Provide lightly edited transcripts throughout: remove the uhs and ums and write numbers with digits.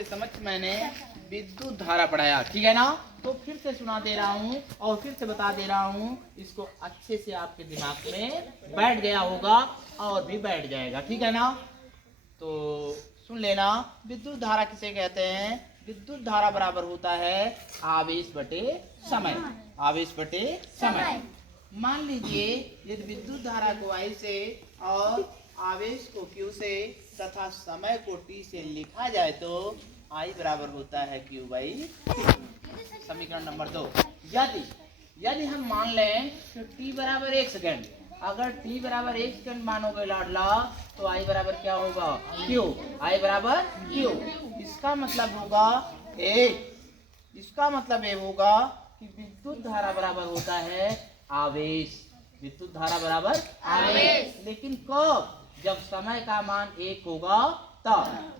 आपके समक्ष मैंने विद्युत धारा पढ़ाया, ठीक है ना। तो फिर से सुना दे रहा हूँ और फिर से बता दे रहा हूँ, इसको अच्छे से आपके दिमाग में बैठ गया होगा और भी बैठ जाएगा, ठीक है ना। तो सुन लेना, विद्युत धारा किसे कहते हैं। विद्युत धारा बराबर होता है आवेश बटे समय। आवेश बटे समय। मान लीजिए यदि विद्युत धारा को I से और आवेश को Q से तथा समय को T से लिखा जाए तो I बराबर होता है Q बाई T। समीकरण नंबर 2। यदि हम मान लें कि T बराबर 1 सेकेंड, अगर T बराबर 1 सेकेंड मानोगे लाडला तो I बराबर क्या होगा, Q। I बराबर Q। इसका मतलब होगा इसका मतलब ये होगा कि विद्युत धारा बराबर होता है आवेश। विद्युत धारा बराबर आवेश। लेकिन कब, जब समय का मान 1 होगा तब।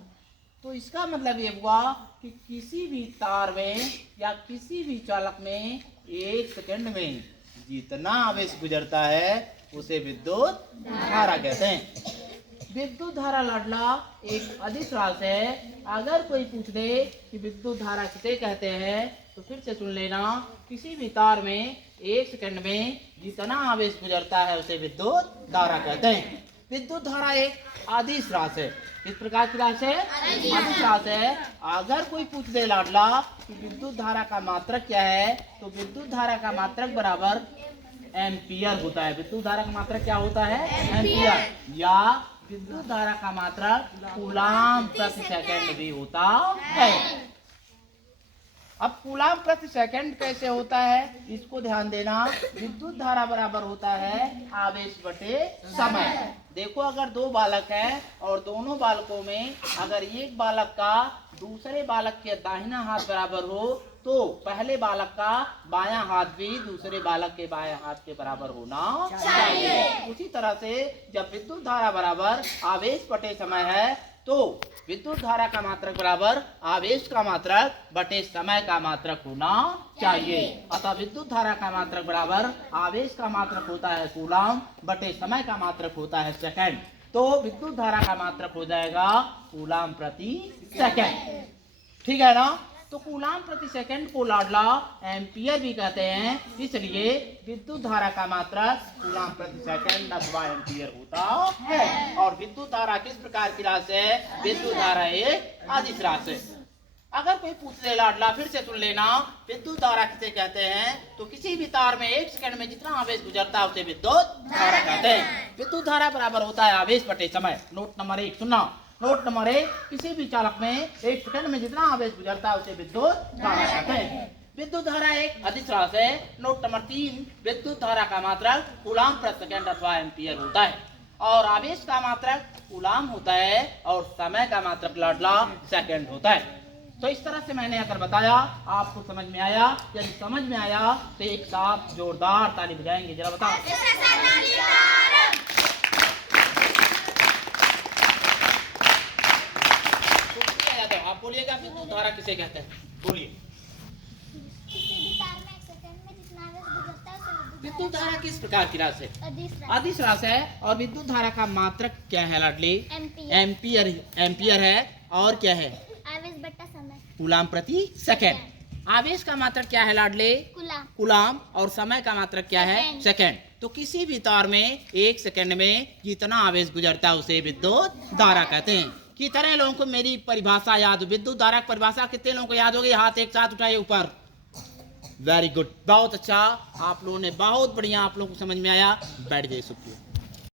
तो इसका मतलब ये हुआ कि किसी भी तार में या किसी भी चालक में 1 सेकंड में जितना आवेश गुजरता है उसे विद्युत धारा कहते हैं। विद्युत धारा लाडला एक अदिश राशि है। अगर कोई पूछ दे कि विद्युत धारा किसे कहते हैं तो फिर से सुन लेना, किसी भी तार में 1 सेकंड में जितना आवेश गुजरता है उसे विद्युत धारा कहते हैं। विद्युत धारा एक अदिश राशि है। किस प्रकार की राशि है, अदिश राशि है। अगर कोई पूछ दे लाडला कि विद्युत धारा का मात्रक क्या है तो विद्युत धारा का मात्रक बराबर एम्पियर होता है। विद्युत धारा का मात्रक क्या होता है, एम्पियर। या विद्युत धारा का मात्रक कूलाम प्रति सेकंड भी होता है। अब कूलाम प्रति सेकंड कैसे होता है इसको ध्यान देना। विद्युत धारा बराबर होता है आवेश बटे समय। देखो, अगर 2 बालक हैं और दोनों बालकों में अगर एक बालक का दूसरे बालक के दाहिना हाथ बराबर हो तो पहले बालक का बायां हाथ भी दूसरे बालक के बायां हाथ के बराबर होना चाहिए। उसी तरह से जब विद्युत धारा बराबर आवेश बटे समय है तो विद्युत धारा का मात्रक बराबर आवेश का मात्रक बटे समय का मात्रक होना चाहिए। अतः विद्युत धारा का मात्रक बराबर आवेश का मात्रक होता है कूलाम बटे समय का मात्रक होता है सेकंड। तो विद्युत धारा का मात्रक हो जाएगा कूलाम प्रति सेकंड, ठीक है ना। तो कूलाम प्रति सेकंड को लाडला एम्पियर भी कहते हैं, इसलिए विद्युत धारा का मात्रक कूलाम प्रति सेकंड अथवा एम्पियर होता है। और विद्युत धारा किस प्रकार की राशि है, विद्युत धारा एक अदिश राशि है। अगर कोई पूछ ले लाडला फिर से सुन लेना, विद्युत धारा किसे कहते हैं तो किसी भी तार में 1 सेकंड में जितना आवेश गुजरता है उसे विद्युत धारा कहते हैं। विद्युत धारा बराबर होता है आवेश बटे समय। नोट नंबर 1 सुनना। नोट नंबर 1, किसी भी चालक में 1 सेकंड में जितना आवेश गुजरता है उसे विद्युत धारा कहते हैं। विद्युत धारा एक अदिश राशि है। नोट नंबर 3, विद्युत धारा का मात्रक कूलाम प्रति सेकंड अथवा एम्पियर होता है और आवेश का मात्रक कूलाम होता है और समय का मात्रक लाडला सेकंड होता है। तो इस तरह से मैंने अगर बताया आपको समझ में आया। यदि समझ में आया तो एक साथ जोरदार ताली बजाएंगे, जरा बताओ। आप बोलिएगा विद्युत धारा किसे कहते हैं, बोलिए। विद्युत धारा किस प्रकार की राशि है, अदिश राशि है। और विद्युत धारा का मात्रक क्या है लाडली, एम्पियर है। और क्या है, आवेश बटा समय, कूलाम प्रति सेकंड। आवेश का मात्रक क्या है लाडले, कूलाम। और समय का मात्रक क्या है, सेकंड। तो किसी भी तार में 1 सेकंड में जितना आवेश गुजरता है उसे विद्युत धारा कहते हैं। कितने लोगों को मेरी परिभाषा याद हो, विद्युत धारा की परिभाषा कितने लोगों को याद होगी, हाथ एक साथ उठाइए ऊपर। वेरी गुड, बहुत अच्छा, आप लोगों ने बहुत बढ़िया, आप लोगों को समझ में आया। बैठ जाइए, शुक्रिया।